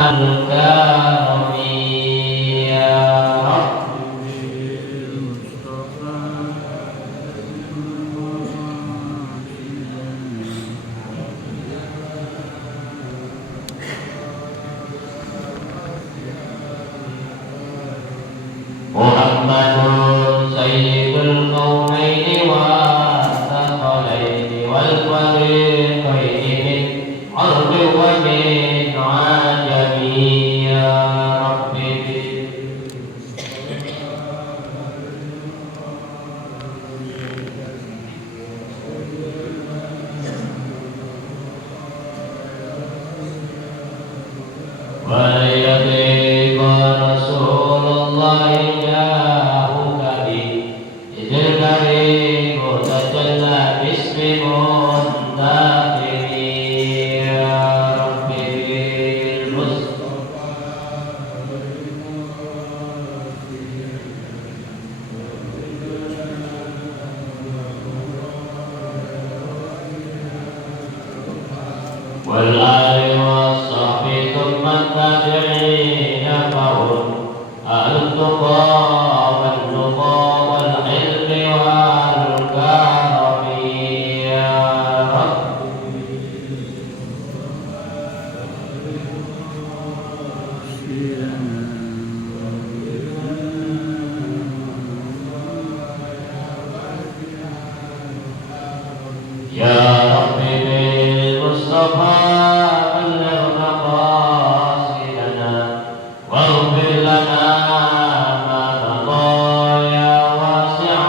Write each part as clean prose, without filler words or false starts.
الكرم يا رب محمد سيد الكونين والثقلين والفريقين من عرب ومن عجم يا ربي وليضيق رسول الله جاءك به إذ الكريم تجلى باسم منتقم يا ربي بالمصطفى والآل والصحب ثم التابعين فهم أهل التقى والنقى والعلم والكرم يا رب يا ربي بالمصطفى بلغ مقاصدنا واغفر لنا ما مضى يا واسع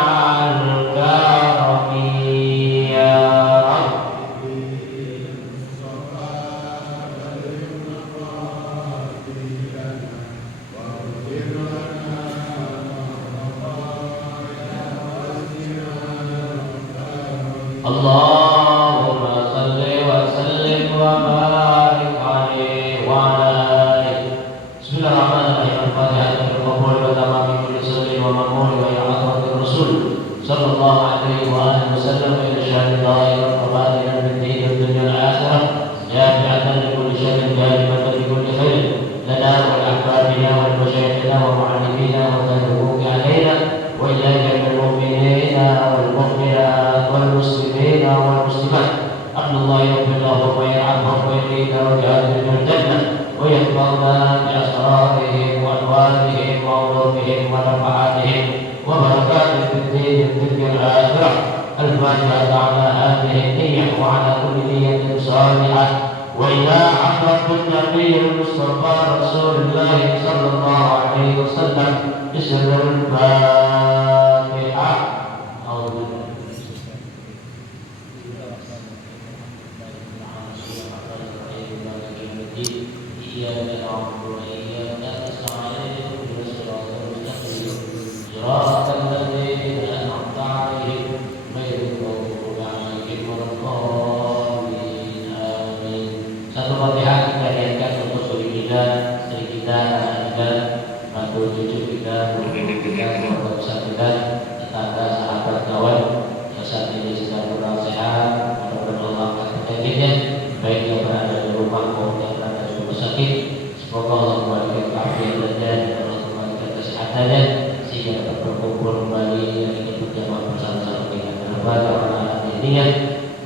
الكرم يا رب اللهم صل وسلم وبارك عليه وعلى آله. Bismillahirrahmanirrahim. Al-Fatihah bil-qabul wa tamami kulli sirrin wa mamul wa ila hadratir Rasul sallallahu alaihi wa alihi wasallam wa ila syahid dhahir wa batinan min din dunya al-akhirah jafi'atan li kulli syarrin jalibatan li kulli khair lana wa li ahbabina wa li masyayikhina wa mu'allimina wa tadruki alaina wa ila jami'il mu'minina wal mu'minat wal muslimina wal muslimat. Allah yaghfirullahu wa yarhamhum wa yahdihim ila jannah wa yahfazna bi asrarihim wa anwarihim wa ulumihim wa nafaatihim wa barakatihim fid din dunya al-akhirah. Al-Fatihah ala hadhihi niyyah wa ala kulli niyyatin salihah wa ila hadratin nabiyil mustafa rasulillah sallallahu alaihi wasallam bismillahil Fatihah. إياك نعبد وإياك نستعين اهدنا الصراط المستقيم صراط الذين أنعمت عليهم غير المغضوب عليهم ولا الضالين آمين. Satu Fatihah kita niatkan untuk suri kita, istri kita, anak kita, bantu cucu kita, guru kita, keluarga besar kita, tetangga, sahabat, kawan yang saat ini sedang kurang sehat, mudah-mudahan Allah akan penyakitnya, baik yang berada di rumah maupun yang berada di rumah sakit. Semoga Allah memberikan keafiatannya dan Allah memberikan kesehatannya sehingga dapat berkumpul kembali dan ingin berjamaah bersama-sama dengan keluarga orang dirinya.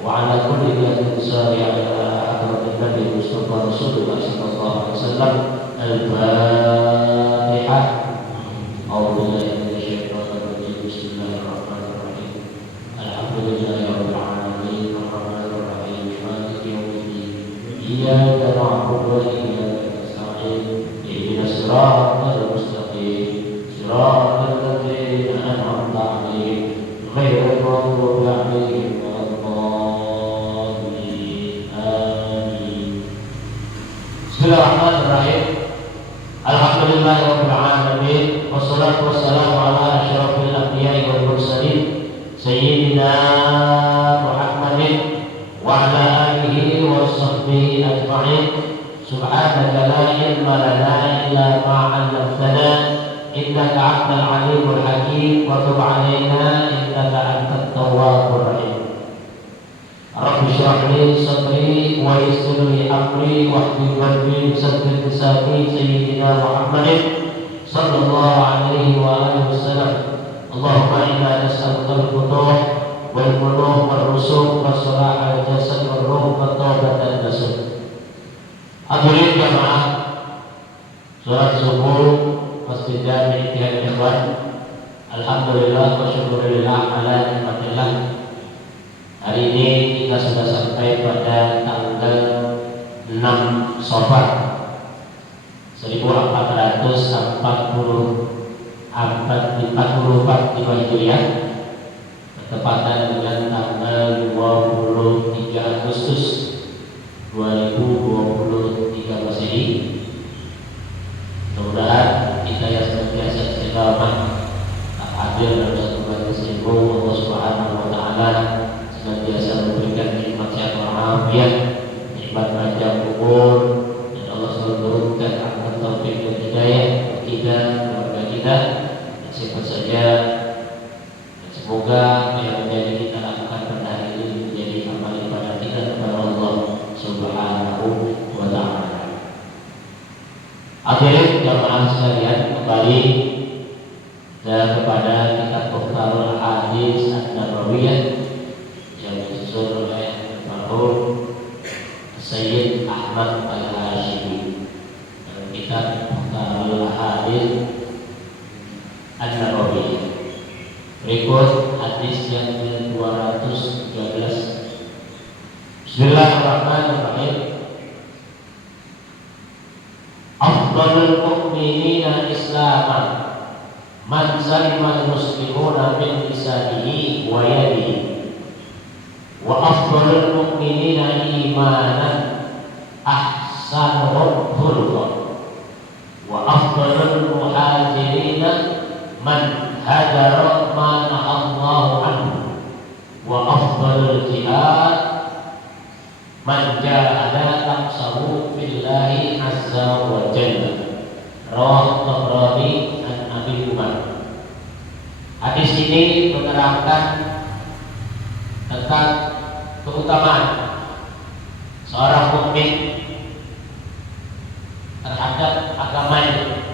Wa ala kulli niyatin salihah ala hadratin Nabi Mustafa Rasulullah sallallahu alaihi wasallam. Al-Fatihah. A'udzubillahi minasyaitonir rajim. Bismillahirrahmanirrahim. Alhamdulillahirabbil alamin arrahmanir rahim maliki yaumiddin. Iyyaka na'budu wa iyyaka nasta'in ihdinas siratal mustaqim siratal ladzina an'amta 'alaihim ghairil maghdubi 'alaihim waladdallin. Amin. Bismillahirrahmanirrahim. Alhamdulillahirabbil alamin wassalatu wassalamu ala asyrafil anbiya'i wal mursalin sayyidina Muhammadin wa ala alihi wa sahbihi ajma'in. Subhanaka la ilma lana illa ma 'allamtana innaka 'antal 'alimul hakim wa tub 'alaina innaka antat tawwabur rahim. Rabbi shrah li sadri wa yassir li amri wahlul 'uqdatam min lisani sayyidina Muhammadin sallallahu alaihi wa alihi wasallam. Allahumma inna nas'aluka al-futuh wal bulugh wal rusuk wa salah al-jasad wal ruh wa taubat an-nasuh. Hadirin jamaah salat subuh Masjid Jami' Ikhtiar Ikhwan. Alhamdulillah wa syukurillah ala nikmatillah. Hari ini kita sudah sampai pada tanggal 6 Safar 1444 Hijriah, bertepatan dengan tanggal 23 Agustus 2023 Masehi. Mudah-mudahan kita yang senantiasa istiqamah tak hadir dalam satu majelis ilmu, Allah Subhanahu wa taala senantiasa memberikan nikmat sehat walafiat, nikmat panjang umur, dan Allah selalu turunkan rahmat taufik dan hidayah kita, keluarga kita, dan siapa saja. Dan semoga yang menjadi kita lakukan pada hari ini menjadi amal ibadah kita kepada Allah Subhanahu wa taala. Hadirin jamaah sekalian, kembali kepada kitab Mukhtarul Hadis An-Nabawiyah yang disusun oleh Al-Marhum Sayyid Ahmad Al-Hashimi. Dalam kitab Mukhtarul Hadis An-Nabawiyah, berikut hadis yang ke-213. Bismillahirrahmanirrahim. Afdalul mu'minina islaman man salimal muslimuna min lisanihi wa yadihi, wa afdalul mu'minina imanan ahsanuhum khuluqan, wa afdalul muhajirina man hajara ma nahallahu anhu, wa afdalul jihad man jahada nafsahu billahi azza wa jalla. Rawahu Tabrani an Abi Umar. Hadis ini menerangkan tentang keutamaan seorang mukmin terhadap agamanya.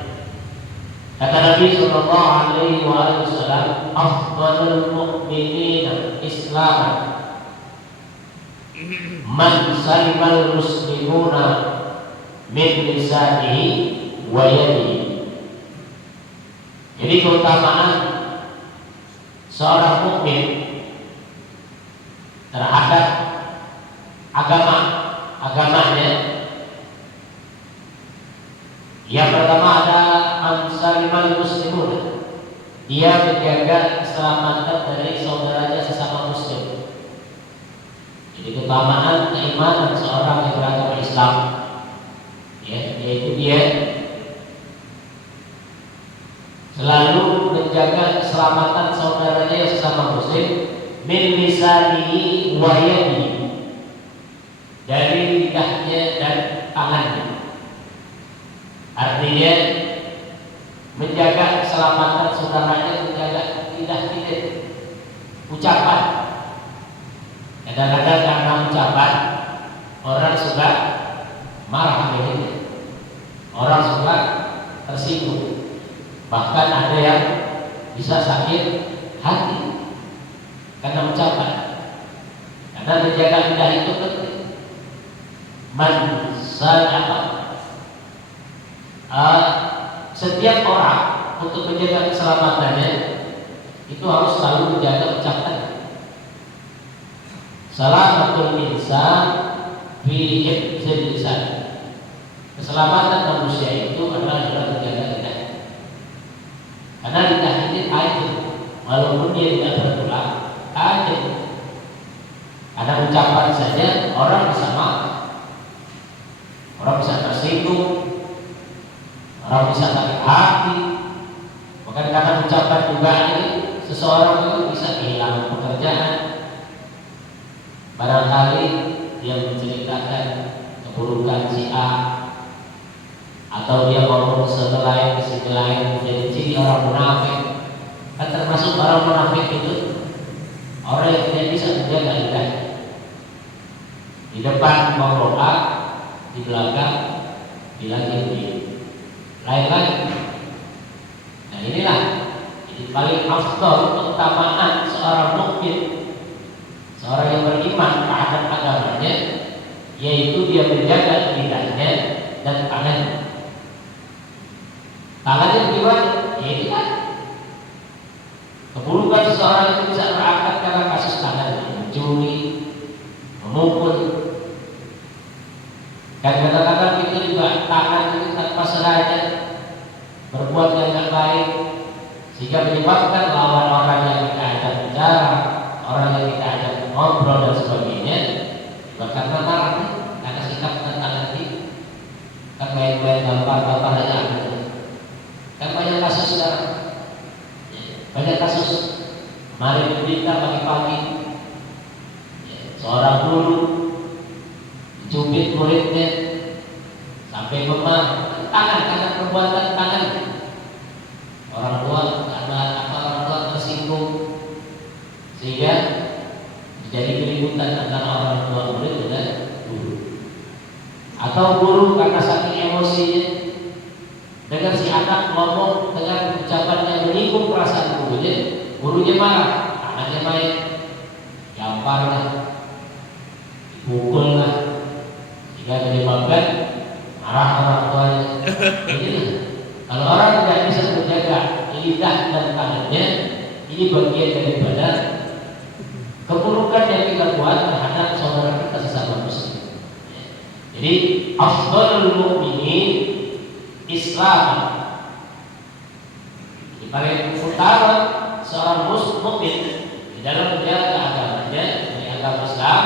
Kata Nabi sallallahu alaihi wasallam, afdalul mu'minina islaman man salimal muslimuna min lisanihi wa yadihi. Jadi keutamaan seorang mukmin terhadap agamanya, yang pertama ada man salimal muslimun, dia menjaga keselamatan dari saudaranya sesama muslim. Jadi keutamaan keimanan seorang yang beragama Islam, yaitu dia selalu menjaga keselamatan saudaranya yang sesama muslim min lisanihi wa yadihi, dari lidahnya dan tangannya. Artinya menjaga keselamatan saudaranya, menjaga lidah kita, ucapan. Kadang-kadang karena ucapan orang suka marah dengan orang suka tersinggung, bahkan ada yang bisa sakit hati karena ucapan. Karena menjaga lidah itu penting. Setiap orang untuk menjaga keselamatannya itu harus selalu menjaga ucapan. Salamatul insan fi hifdzil lisan. Keselamatan manusia itu adalah menjaga lidah. Karena lidah ini aib, walaupun dia tidak berulang, aib. Karena ucapan saja orang bisa marah, orang bisa tersinggung, orang bisa sakit hati. Bahkan karena ucapan juga ini seseorang itu bisa kehilangan pekerjaan. Barangkali dia menceritakan keburukan si A, atau dia ngomong sesuatu sisi lain, menjadi ciri orang munafik. Kan termasuk orang munafik itu orang yang tidak bisa menjaga lidah. Di depan mau doa, di belakang bilangin di lain-lain. Nah inilah ini paling afdal keutamaan seorang mukmin, seorang yang beriman terhadap agamanya, yaitu dia menjaga lidahnya dan tangannya. Tangannya bagaimana? Ya ini kan keburukan seseorang itu bisa terangkat karena kasus tangannya, mencuri, memukul. Dan kadang-kadang kita juga tangan itu tanpa sengaja berbuat yang tidak baik, sehingga menyebabkan lawan orang yang kita ajak bicara, orang yang kita ajak ngobrol dan sebagainya, bahkan marah karena sikap tangan kita. Kan main-main gambar-gambar aja ada. Kan banyak kasus sekarang, banyak kasus. Kemarin berita pagi-pagi, seorang guru dicubit muridnya sampai memar karena perbuatan tangan. Orang tua orang tua tersinggung sehingga jadi keributan antara orang tua murid dan guru. Atau guru karena saking emosinya dengar si anak ngomong dengan ucapan yang menyinggung perasaan gurunya marah, anaknya main, gampar lah, dipukul lah, sehingga menyebabkan marah orang tuanya. Jadi kalau orang tidak bisa menjaga lidah dan tangannya, ini bagian daripada keburukan yang kita buat terhadap saudara kita sesama muslim. Jadi afdhalul mu'minin Islam. Di paling utama seorang mukmin di dalam menjaga agamanya, dari agama Islam,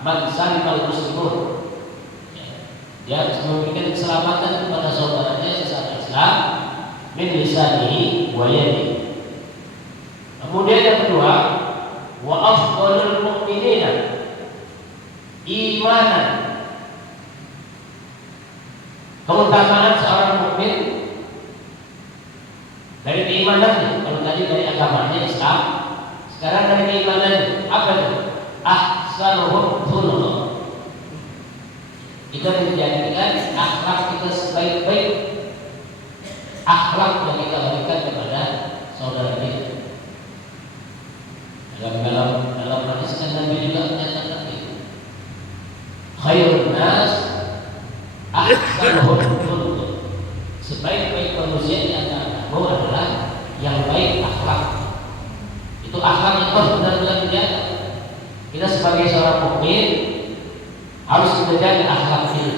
man salimal muslimun. Dia harus memberikan keselamatan kepada saudaranya sesama Islam min lisanihi wa yadihi. Kemudian yang kedua, wa afdhalul mu'minina imanan. Keutamaan seorang mukmin dari keimanannya. Kalau tadi dari agamanya Islam, sekarang dari keimanannya apa itu? Ahsanuhum khuluqan. Kita menjadikan akhlak kita sebaik-baik akhlak yang kita berikan kepada saudara kita. Dalam hadis kan Nabi juga menyatakan itu. Khairun nas ahsanuhum khuluqan. Sebaik-baik manusia di antara kamu adalah yang baik akhlak. Itu akhlak yang harus benar-benar dijaga. Kita sebagai seorang mukmin harus menjaga akhlak ini.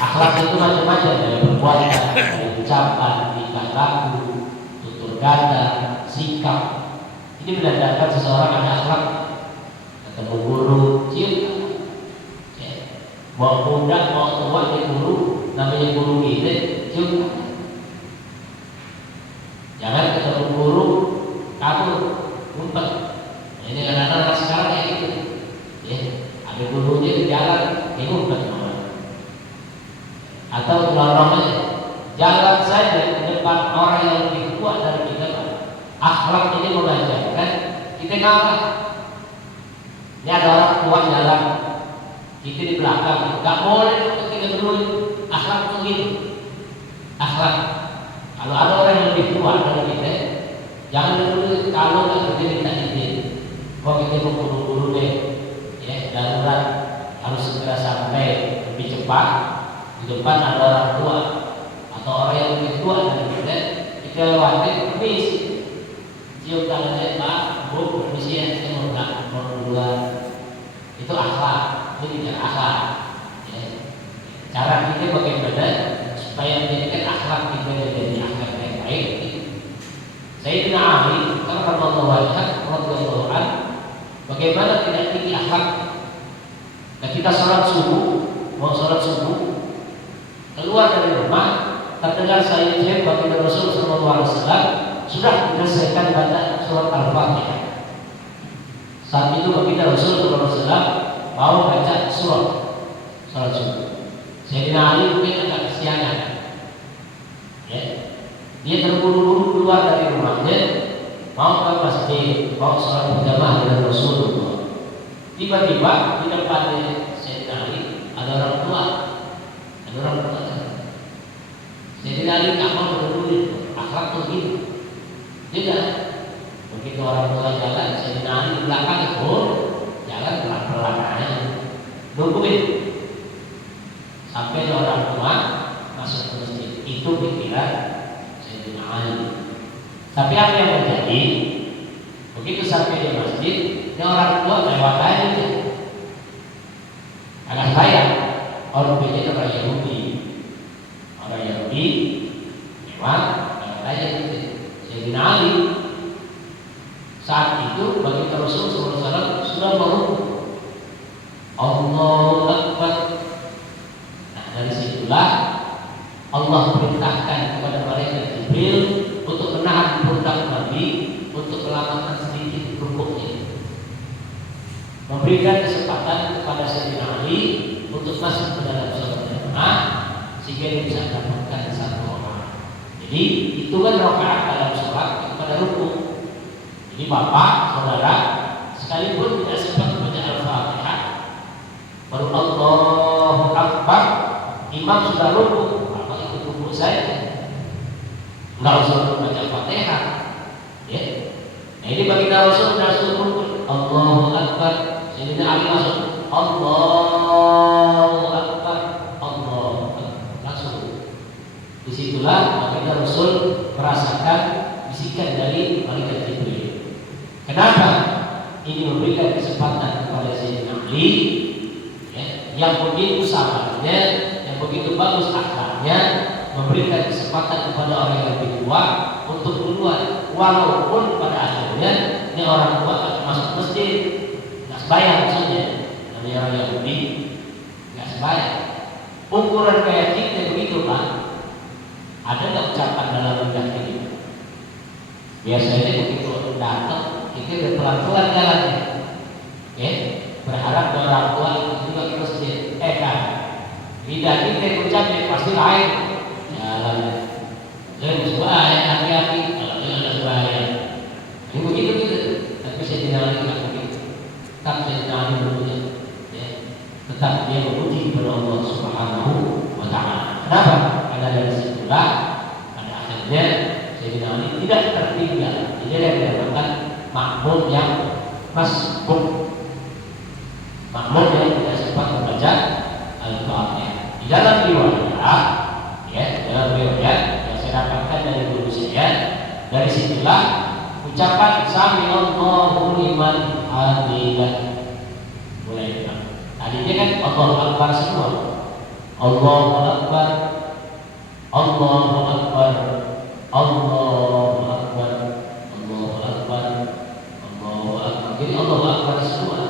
Akhlak itu macam-macam, dari perbuatan, dari ucapan, tingkah laku, tutur kata, sikap. Ini menandakan seseorang ada akhlak. Ketemu guru, cium. Mau muda, mau tua, dia guru, namanya guru kita, cium. Jangan ketemu guru, kabur, ngumpet. Ini anak-anak sekarang kayak gitu. Ada gurunya di jalan, dia ngumpet. Atau lorong aja, jalan saja di depan orang yang lebih kuat dari kita. Akhlak ini mengajarkan kita ngalah. Ini ada orang tua jalan, kita di belakang, nggak boleh kita dulu. Akhlak begitu. Akhlak. Kalau ada orang yang lebih kuat dari kita, jangan dulu. Kalau nggak berdiri tak izin, kok kita mau buru-buru deh, ya darurat harus segera sampai lebih cepat. Di depan ada orang tua atau orang yang lebih tua dari kita lewati permisi, cium tangannya, Pak, Bu, permisi ya, saya mau duluan. Itu akhlak, itu tidak akhlak. Ya. Cara kita bagaimana supaya menjadikan akhlak kita menjadi akhlak yang baik. Sayyidina Ali, radhiyallahu anhu, bagaimana tidak tinggi akhlak. Nah, kita sholat subuh, mau sholat subuh, keluar dari rumah, terdengar Sayyidina baginda Rasul sallallahu alaihi wasallam sudah menyelesaikan baca surat Al-Fatihah. Saat itu baginda Rasul sallallahu alaihi wasallam mau baca surat subuh. Sayyidina Ali mungkin agak kesiangan. Ya. Dia terburu-buru keluar dari rumahnya, mau ke masjid, mau sholat berjamaah dengan Rasulullah. Tiba-tiba di depannya Sayyidina Ali ada orang tua, Sayyidina Ali nggak mau berdiri, akhlak tuh gitu. Tidak. Begitu orang tua jalan, Sayyidina Ali di belakang itu jalan pelan-pelan aja, nungguin sampai orang tua masuk ke masjid. Itu pikiran Sayyidina Ali. Tapi apa yang terjadi? Begitu sampai di masjid, ini orang tua lewat aja tuh. Agak sayang, orang tuanya orang Yahudi. Orang Yahudi lewat aja gitu. Sayyidina Ali saat itu bagi Rasul SAW sudah merukuk. Allahu Akbar. Nah dari situlah Allah perintahkan kepada malaikat Jibril untuk menahan pundak Nabi untuk melakukan sedikit rukuknya, memberikan kesempatan kepada Sayyidina Ali untuk masuk ke dalam sholat jamaah sehingga dia bisa mendapatkan satu rakaat. Jadi itu kan rakaat dalam sholat kepada rukuk. Jadi bapak, saudara, sekalipun tidak sempat membaca Al-Fatihah, baru Allahu Akbar, imam sudah rukuk, maka ikut rukuk saja. Nggak usah membaca Al-Fatihah. Ya. Nah ini bagi Rasul sudah rukuk, Allahu Akbar, Sayyidina Ali masuk, Allahu Akbar, Allahu Akbar, langsung. Disitulah bagi Rasul merasakan bisikan dari malaikat Jibril. Kenapa? Ini memberikan kesempatan kepada Sayyidina Ali yang begitu sabarnya, yang begitu bagus akhlaknya, memberikan kesempatan kepada orang yang lebih tua untuk duluan, walaupun pada akhirnya ini orang tua akan masuk masjid, nggak sembahyang maksudnya. Namanya orang Yahudi nggak sembahyang. Ukuran kayak kita begitu Pak, ada nggak ucapan dalam lidah ini? Biasanya begitu datang, kita udah pelan-pelan jalannya, ya. Berharap orang tua itu juga ke masjid. Kan, lidah kita ucapnya pasti lain jalannya. Jangan sembahyang, hati-hati kalau dia ada sembahyang. Ini begitu gitu. Tapi saya tidak nggak begitu. Tetap saya tidak memuji, ya. Tetap dia memuji kepada Allah Subhanahu Wa Taala. Kenapa? Karena dari situlah pada akhirnya Sayyidina Ali tidak tertinggal. Jadi dia mendapatkan makmum yang masbuk, makmum yang tidak sempat membaca Al-Fatihah. Di dalam riwayat, ya, dalam riwayat yang saya dapatkan dari guru saya, dari situlah ucapan Sami'allahu liman hamidah mulai. Tadinya kan Allahu Akbar semua, Allahu Akbar, Allahu Akbar, Allahu Akbar, Allahu Akbar, Allahu Akbar. Jadi Allahu Akbar semua.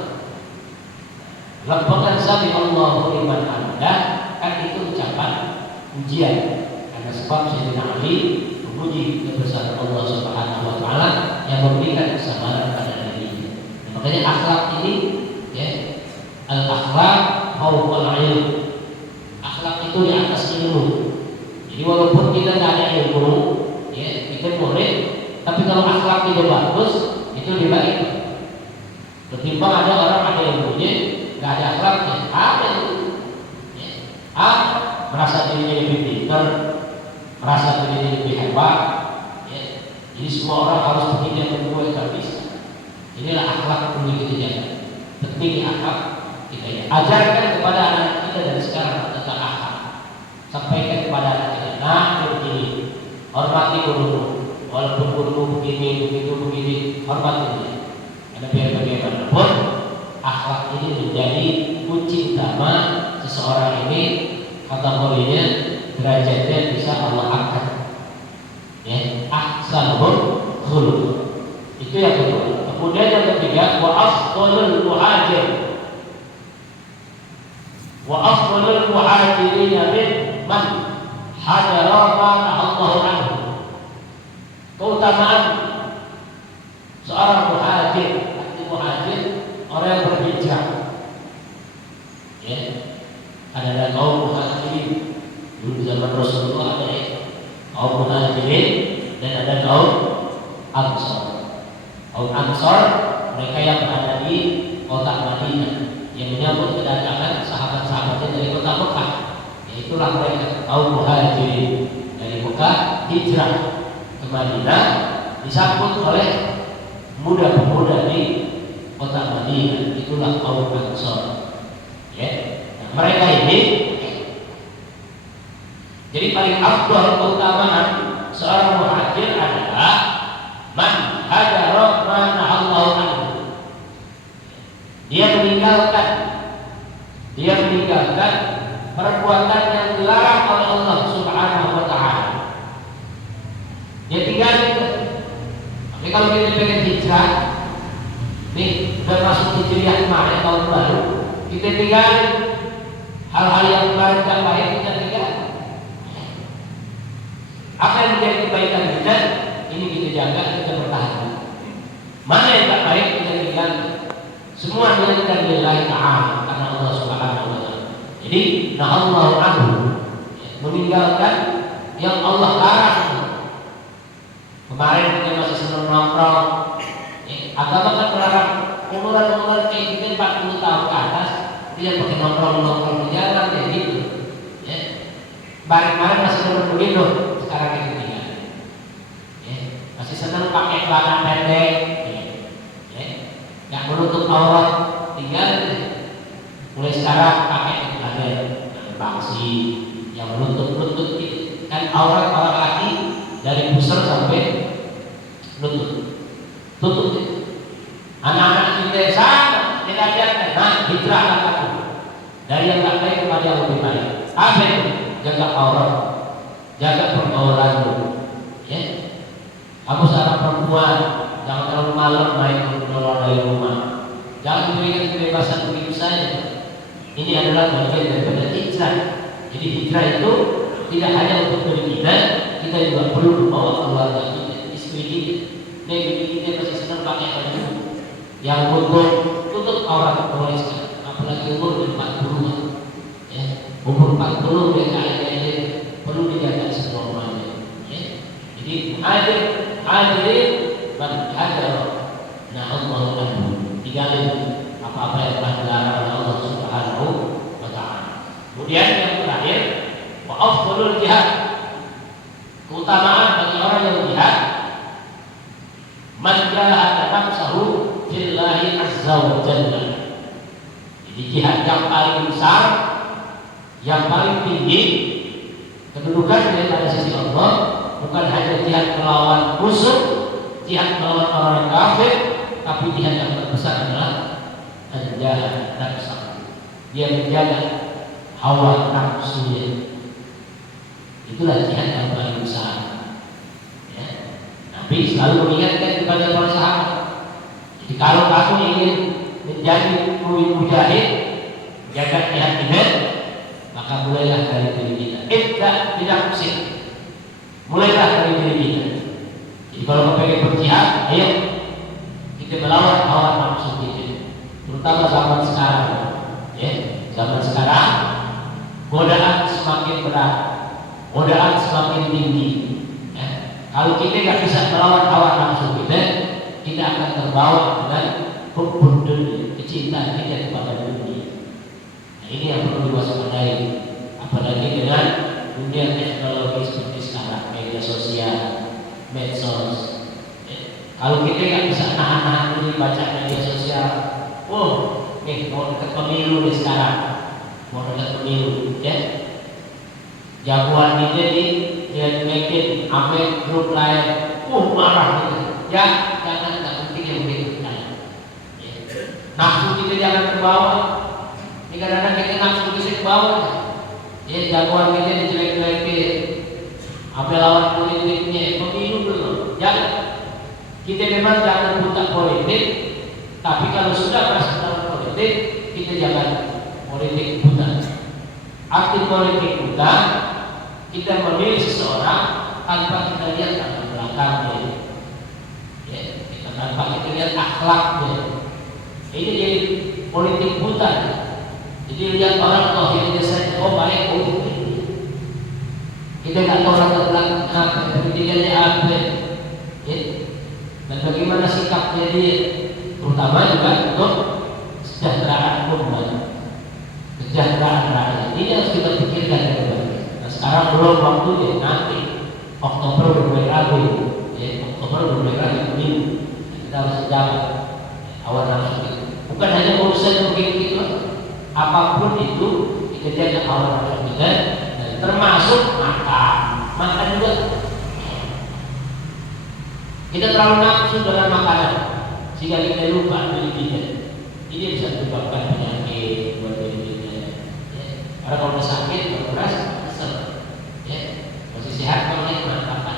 Lembaga Sami'allahu liman hamidah kan itu ucapan pujian. Karena sebab Sayyidina Ali memuji kebesaran Allah Subhanahu Wa Taala yang memberikan kesabaran pada dirinya. Makanya akhlak ini, ya, al-akhlak fawqal ilm. Akhlak itu di atas ilmu. Jadi walaupun kita tidak ada ilmu, ya, kita murid, tapi kalau akhlak tidak bagus, itu lebih baik. Ketimbang ada orang ada ilmunya, nggak ada akhlaknya, ada itu, ya. Merasa dirinya lebih pintar, merasa dirinya lebih hebat, ya. Jadi semua orang harus begini yang membuat tak bisa. Inilah akhlak yang perlu kita jaga. Penting akhlak kita ya. Ajarkan kepada anak kita dari sekarang tentang akhlak. Sampaikan kepada anak kita, nah begini, hormati gurumu, walaupun gurumu begini, begini, hormati dia. Karena biar bagaimanapun akhlak ini menjadi kunci utama seseorang ini, kategorinya derajatnya bisa Allah angkat. Ya, ahsanul khuluq. Itu yang kedua. Kemudian yang ketiga, wa afdhalul muhajir. Wa afdhalul muhajirin man hajara ma Allahu anhu. Keutamaan seorang muhajir, arti muhajir orang yang berhijrah. Ya, ada kaum muhajirin dulu zaman Rasulullah, ada kaum muhajirin dan ada kaum ansor. Kaum ansor mereka yang berada di kota Madinah yang menyambut kedatangan sahabat-sahabatnya dari kota Mekah. Yaitulah mereka kaum Muhajirin dari Mekah hijrah ke Madinah, disambut oleh muda-pemuda di kota Madinah. Itulah kaum Ansor. Ya. Nah, mereka ini jadi paling afdal keutamaan seorang muhajir adalah man hajara ma nahallahu anhu. Dia meninggalkan perbuatan yang dilarang oleh Allah Subhanahu wa taala. Dia tinggalin. Tapi kalau kita pengen hijrah, nih udah masuk hijriah kemarin tahun baru, kita tinggalin hal-hal yang kemarin tidak baik, kita tinggalin. Apa yang menjadi kebaikan kita, ini kita jaga, kita bertahan. Mana yang tak baik kita tinggalin. Semua dilakukan lillahi ta'ala karena Allah Subhanahu wa taala. Jadi nahallahu anhu, meninggalkan yang Allah larang. Kemarin kita masih senang nongkrong. Agama kan melarang umuran-umuran kayak gitu 40 tahun ke atas dia pakai nongkrong di jalan kayak gitu. Ya. Kemarin masih senang begitu, sekarang kita tinggal. Ya. Masih senang pakai celana pendek. Yang menutup aurat tinggal mulai sekarang pakai celana bangsi yang menutup itu kan aurat orang laki dari pusar sampai lutut tutup. Anak-anak kita sama tidak ada. Nah, hijrahlah kamu dari yang tak baik kepada yang lebih baik. Apa itu? Jaga aurat, jaga pergaulanmu. Ya, kamu seorang perempuan jangan terlalu malam main keluar dari rumah. Jangan diberikan kebebasan begitu saja. Ini adalah bagian daripada hijrah. Jadi hijrah itu tidak hanya untuk diri kita juga perlu membawa keluarga kita, istri kita. Negeri kita masih senang pakai baju yang tutup aurat mulai sekarang. Apalagi umur 40, ya. Umur 40 dia kaya perlu dijaga semuanya. Ya. Jadi hadirin man hajara nah Allah anhu, tinggalin apa-apa yang telah dilarang oleh Allah Subhanahu wa taala. Kemudian yang terakhir, wa afdhalul jihad, keutamaan bagi orang yang jihad, man jahada nafsahu fillahi azza wa jalla. Jadi jihad yang paling besar, yang paling tinggi kedudukan daripada sisi Allah, bukan hanya jihad melawan musuh, jihad melawan orang yang kafir, tapi jihad yang terbesar adalah jihad nafsu. Dia menjaga hawa nafsunya. Itulah jihad yang paling besar. Ya. Nabi selalu mengingatkan kepada para sahabat. Jadi kalau kamu ingin menjadi mujahid, jaga jihad ini, maka mulailah dari diri kita. Tidak musik. Mulailah dari diri kita. Jadi kalau mau pengen berjihad, ayo kita melawan hawa nafsu kita. Terutama zaman sekarang, ya. Zaman sekarang godaan semakin berat, godaan semakin tinggi. Ya. Kalau kita nggak bisa melawan hawa nafsu kita akan terbawa dengan hubbud dunya, kecintaan kita kepada dunia. Nah, ini yang perlu diwaspadai, apalagi dengan dunia teknologi seperti sekarang, media sosial, medsos. Kalau kita nggak bisa nahan ini baca media sosial, nih mau dekat pemilu nih sekarang, mau dekat pemilu, ya. Jagoan kita bikin sampai grup lain, marah gitu. Ya, jangan nggak penting yang begitu. Ya. Nafsu kita jangan terbawa. Ini kadang-kadang kita nafsu kita terbawa. Ya, jagoan kita dijelek-jelekin, sampai lawan politiknya, pemilu belum. Jangan. Kita memang jangan buta politik, tapi kalau sudah masuk dalam politik, kita jangan politik buta. Arti politik buta, kita memilih seseorang tanpa kita lihat latar belakangnya, ya, tanpa kita lihat akhlaknya. Ini jadi politik buta. Jadi lihat orang tohirnya saja, baik, kita nggak tahu latar belakang apa, pendidikannya apa, ya. Dan bagaimana sikapnya dia, terutama juga untuk kesejahteraan umat, kesejahteraan rakyat. Ini harus kita pikirkan kembali. Nah, sekarang belum waktunya, nanti Oktober berbaik lagi, Oktober berbaik lagi pemilu. Kita harus jaga awal nafsu kita. Bukan hanya urusan begitu, apapun itu kita jaga awal nafsu kita, dan termasuk makan juga. Kita terlalu nafsu dengan makanan sehingga kita lupa diri kita. Ini bisa menyebabkan penyakit buat diri kita. Ya. Karena kalau sakit, kalau keras, kesel. Ya. Masih sehat kalau makan.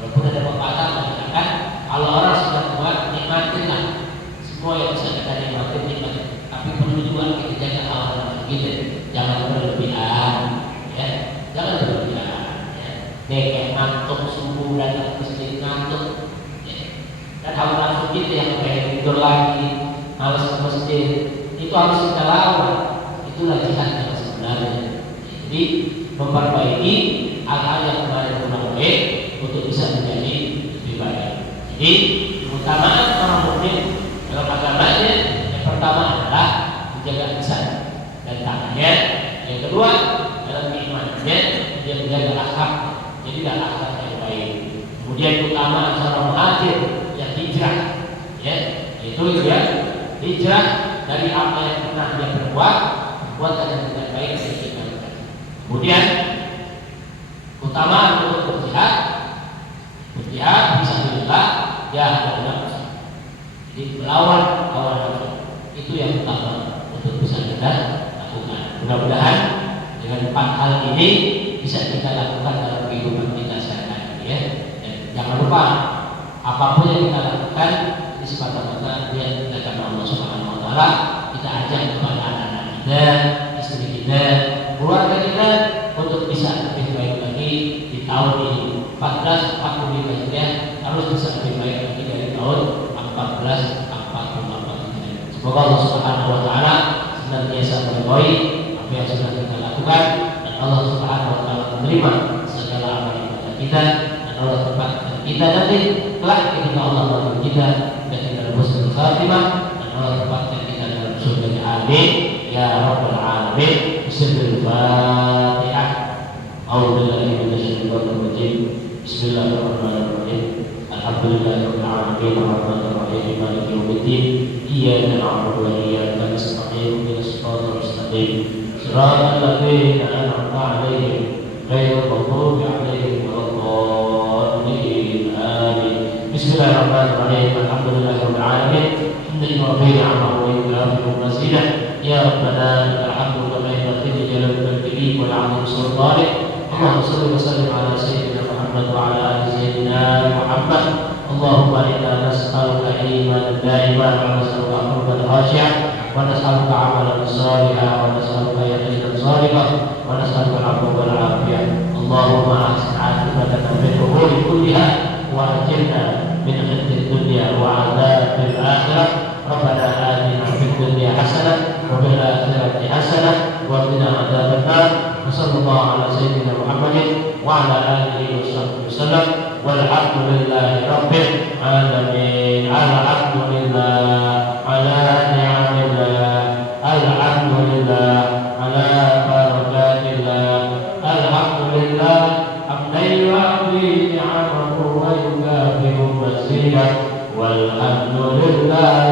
Walaupun ada pepatah mengatakan kalau orang sudah kuat, nikmatinlah semua yang bisa kita nikmatin. Tapi perlu juga kita jaga awal nafsu kita. Jangan berlebihan. Ya. Jangan berlebihan. Ya. Kayak ngantuk subuh dan mesti ngantuk. Dan hawa nafsu kita yang pengen tidur lagi, malas ke masjid, itu harus kita lawan. Itulah jihad yang sebenarnya. Jadi memperbaiki hal-hal yang kemarin kurang baik untuk bisa menjadi lebih baik. Jadi keutamaan orang mukmin dalam agamanya yang pertama adalah menjaga lisan dan tangannya. Yang kedua dalam keimanannya dia menjaga akhlak. Jadi dalam akhlak yang baik. Kemudian keutamaan seorang muhajir yang hijrah, ya, itu dia hijrah dari apa yang pernah dia perbuat yang tidak baik yang ditinggalkan. Kemudian keutamaan untuk berjihad bisa dilakukan ya dengan nafsu. Jadi melawan hawa nafsu itu yang utama untuk bisa kita lakukan. Mudah-mudahan dengan 4 hal ini bisa kita lakukan dalam kehidupan kita sehari-hari, ya. Dan jangan lupa apapun yang kita lakukan ini semata-mata dia karena Allah Subhanahu Wa Taala. Kita ajak kepada anak-anak kita, istri kita, keluarga kita untuk bisa lebih baik lagi di tahun ini 1445 Hijriah harus bisa lebih baik lagi dari tahun 1444 Hijriah. Semoga Allah Subhanahu Wa Taala senantiasa meridhoi apa yang sudah kita lakukan dan Allah Subhanahu Wa Taala menerima segala amal ibadah kita dan Allah tempatkan kita nanti kelak ketika Allah memanggil kita dan dalam husnul khatimah dan Allah tempatkan kita dalam surga. Amin ya rabbal alamin. Bismillahirrahmanirrahim. A'udzubillahi minasyaitonir rajim. Bismillahirrahmanirrahim. Alhamdulillahirabbil alamin arrahmanir rahim maliki yaumiddin. Iyyaka na'budu wa iyyaka nasta'in ihdinas siratal mustaqim siratal ladzina an'amta 'alaihim ghairil maghdubi 'alaihim waladdallin. Amin. Bismillahirrahmanirrahim. Alhamdulillahirabbil alamin. Hamdan yu'affi 'amahu wa yukafi'u mazidah. Ya Rabbana alhamdu kama yanbaghi li jalali wajhika wa 'azimi sultanik. Allahumma shalli wa sallim ala sayyidina Muhammad wa ala ali sayyidina Muhammad. Allahumma inna nas'aluka imanan da'iman wa nas'aluka qalban khashi'an wa nas'aluka 'amalan shalihan wa nas'aluka yaqinan shalihan wa nas'aluka al-'afwa wal 'afiyah. Allahumma ahsin 'aqibatana fil umuri kulliha wa ajirna min khizyi dunya wa 'adzabil akhirah. Rabbana atina fid dunya hasanah wa fil akhirati hasanah wa qina adzabannar. Wassallallahu ala sayyidina Muhammadin wa ala alihi washabbihi wasallam. Walhamdulillahi rabbil alamin. Alhamdulillah ala ni'amillah. Alhamdulillah ala barakatillah. Alhamdulillah hamdan yu'affi ni'amahu wa yukafi'u mazidah. Walhamdulillah